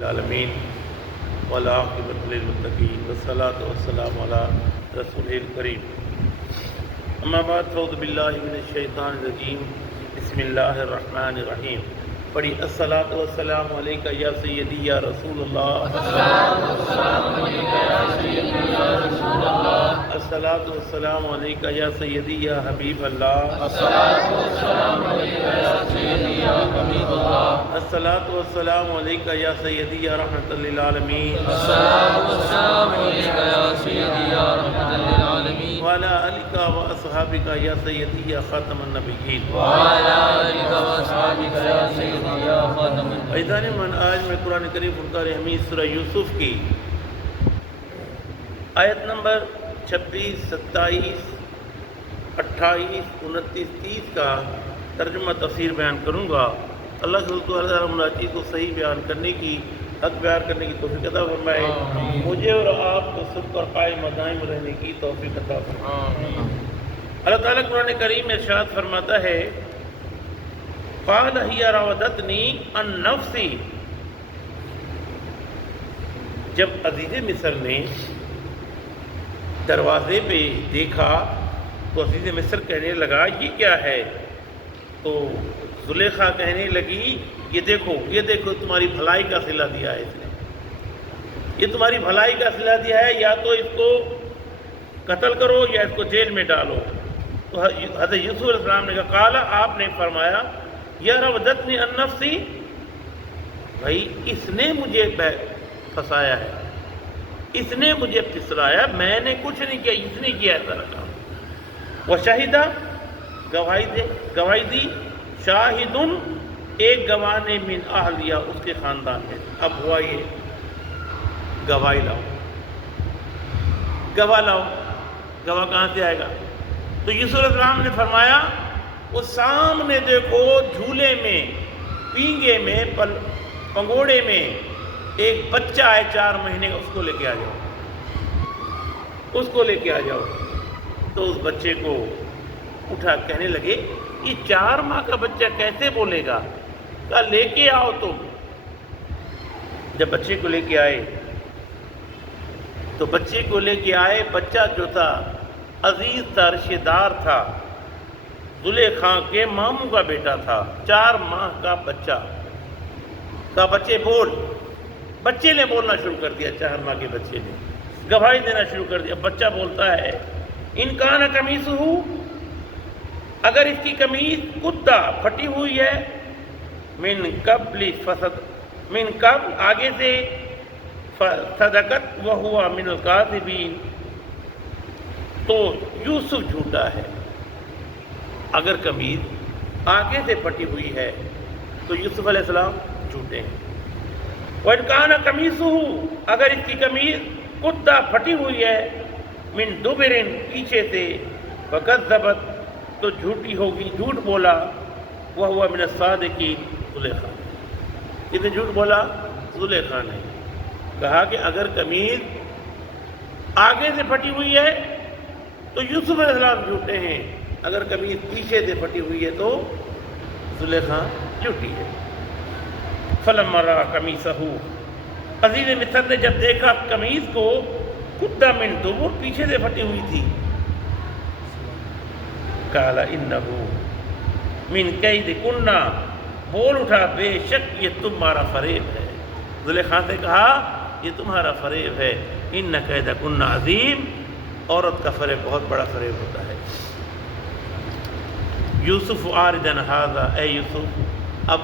العالمین والعاقبۃ للمتقین والصلاۃ والسلام علی رسول الکریم اما بعد فاعوذ باللہ من الشیطان الرجیم بسم اللہ الرحمن الرحیم پڑھی الصلاۃ والسلام علیکہ یا سیدی یا رسول اللہ الصلاۃ والسلام علیکہ یا سیدی یا حبیب اللہ الصلاۃ والسلام علیکہ یا سیدی یا رحمۃ للعالمین وعلی آلک و اصحابک یا سیدی یا خاتم النبیین ایضاً من آج میں قرآن کریم فرقان حمید سورہ یوسف کی آیت نمبر 26، 27، 28، 29، 30 کا ترجمہ تفسیر بیان کروں گا۔ اللہ تعالیٰ چیز کو صحیح بیان کرنے کی، حق بیان کرنے کی توفیق عطا فرمائے، مجھے اور آپ کو سب پر قائم و دائم رہنے کی توفیق عطا فرمائے۔ اللہ تعالیٰ قرآن کریم میں ارشاد فرماتا ہے قال ہی راودتنی عن نفسی، جب عزیز مصر نے دروازے پہ دیکھا تو عزیز مصر کہنے لگا یہ کیا ہے؟ تو زلیخا کہنے لگی یہ دیکھو تمہاری بھلائی کا صلہ دیا ہے اس نے، یہ تمہاری بھلائی کا صلہ دیا ہے، یا تو اس کو قتل کرو یا اس کو جیل میں ڈالو۔ تو حضرت یوسف علیہ السلام نے کہا قال، آپ نے فرمایا یا راودتنی عن نفسی، بھائی اس نے مجھے پھنسایا ہے، اس نے مجھے پھسلایا، میں نے کچھ نہیں کیا، اس نے کیا ایسا رکھا۔ وہ شاہدہ، گواہی دی، شاہدن، ایک گواہ نے من اہلیہ، اس کے خاندان میں۔ اب ہوا یہ گواہی لاؤ، گواہ کہاں سے آئے گا؟ تو یوسف علیہ السلام نے فرمایا وہ سامنے دیکھو جھولے میں، پینگے میں، پنگوڑے میں ایک بچہ ہے 4 مہینے کا، اس کو لے کے آ جاؤ۔ تو اس بچے کو اٹھا، کہنے لگے یہ 4 ماہ کا بچہ کیسے بولے گا؟ کہا لے کے آؤ تم۔ جب بچے کو لے کے آئے تو بچہ جو تھا عزیز تھا، رشتہ دار تھا، زلیخا کے ماموں کا بیٹا تھا، 4 ماہ کا بچہ۔ کہا بچے نے بولنا شروع کر دیا، 4 ماہ کے بچے نے گواہی دینا شروع کر دیا۔ بچہ بولتا ہے ان کان قمیصہ، اگر اس کی قمیص قدہ پھٹی ہوئی ہے، من قبل آگے سے، صدقت وہو من الکاذبین، تو یوسف جھوٹا ہے۔ اگر قمیص آگے سے پھٹی ہوئی ہے تو یوسف علیہ السلام جھوٹے ہیں۔ وَإِنْ كَانَ قَمِيصُهُ، اگر اس کی قمیص قدہ پھٹی ہوئی ہے، من دبر، پیچھے سے، فَكَذَّبَتْ، تو جھوٹی ہوگی، جھوٹ بولا، وَهُوَ مِنَ الصَّادِقِينَ، زلیخا، کتنے جھوٹ بولا؟ زلیخا نے کہا کہ اگر قمیص آگے سے پھٹی ہوئی ہے تو یوسف علیہ السلام جھوٹے ہیں، اگر قمیص پیچھے سے پھٹی ہوئی ہے تو زلیخا جھوٹی ہے۔ فَلَمَّا رَأَىٰ قَمِيصَهُ، عزیز مصر نے جب دیکھا قمیص کو، قُدَّ مِن دُبُر، پیچھے سے پھٹی ہوئی تھی، قَالَ إِنَّهُ مِن كَيْدِكُنَّ، بول اٹھا بے شک یہ تمہارا فریب ہے۔ زلیخا سے کہا یہ تمہارا فریب ہے، إِنَّ كَيْدَكُنَّ عظیم، عورت کا فریب بہت بڑا فریب ہوتا ہے۔ یوسف عارض ھذا، اے یوسف، اب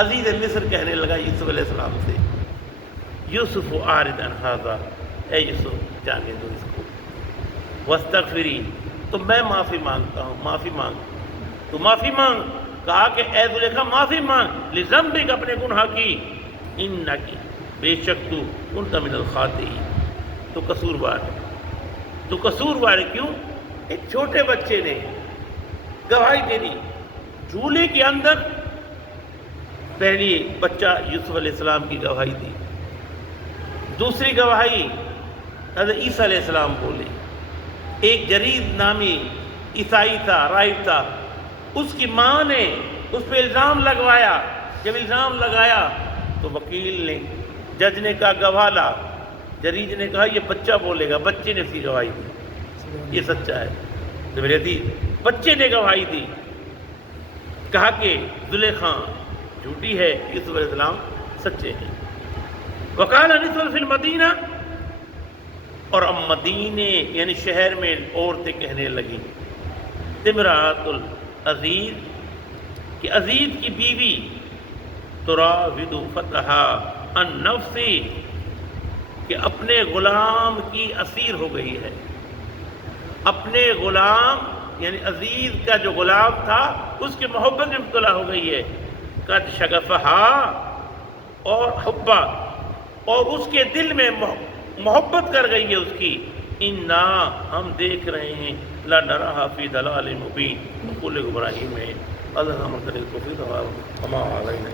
عزیز مصر کہنے لگا یوسف علیہ السلام سے، یوسف عارض ھذا، اے یوسف جانے دو اس کو، واستغفری، تو میں معافی مانگتا ہوں، معافی مانگ، تو معافی مانگ۔ کہا کہ اے زلیخا معافی مانگ، لذنبک، اپنے گناہ کی، انک، بے شک تو، کنت من الخاطئین، تو قصوروار ہے۔ تو قصوروار کیوں؟ ایک چھوٹے بچے نے گواہی دے دی، جھولے کے اندر پہلی بچہ یوسف علیہ السلام کی گواہی دی، دوسری گواہی حضرت عیسیٰ علیہ السلام بولے۔ ایک جریر نامی عیسائی تھا، راہب تھا، اس کی ماں نے اس پہ الزام لگوایا، جب الزام لگایا تو وکیل نے جج نے کہا گواہ لا، جریج نے کہا یہ بچہ بولے گا، بچے نے اس کی گواہی دی، یہ سچا ہے۔ تو میرے عزیز بچے نے گواہی دی، کہا کہ زلیخا جھوٹی ہے، یوسف علیہ السلام سچے ہیں۔ وقال نسوۃ فی المدینہ، اور اب مدینے یعنی شہر میں عورتیں کہنے لگی، امرأۃ العزیز کہ عزیز کی بیوی تراود فتحا عن نفسی کہ اپنے غلام کی اسیر ہو گئی ہے، اپنے غلام یعنی عزیز کا جو غلام تھا اس کی محبت میں مبتلا ہو گئی ہے، قد شغفہا اور حبا، اور اس کے دل میں محبت کر گئی ہے اس کی، انا ہم دیکھ رہے ہیں، لا نراہا فی ضلال مبین، بالکل گمراہی میں۔ اللہ ہم کو فی ہما علینا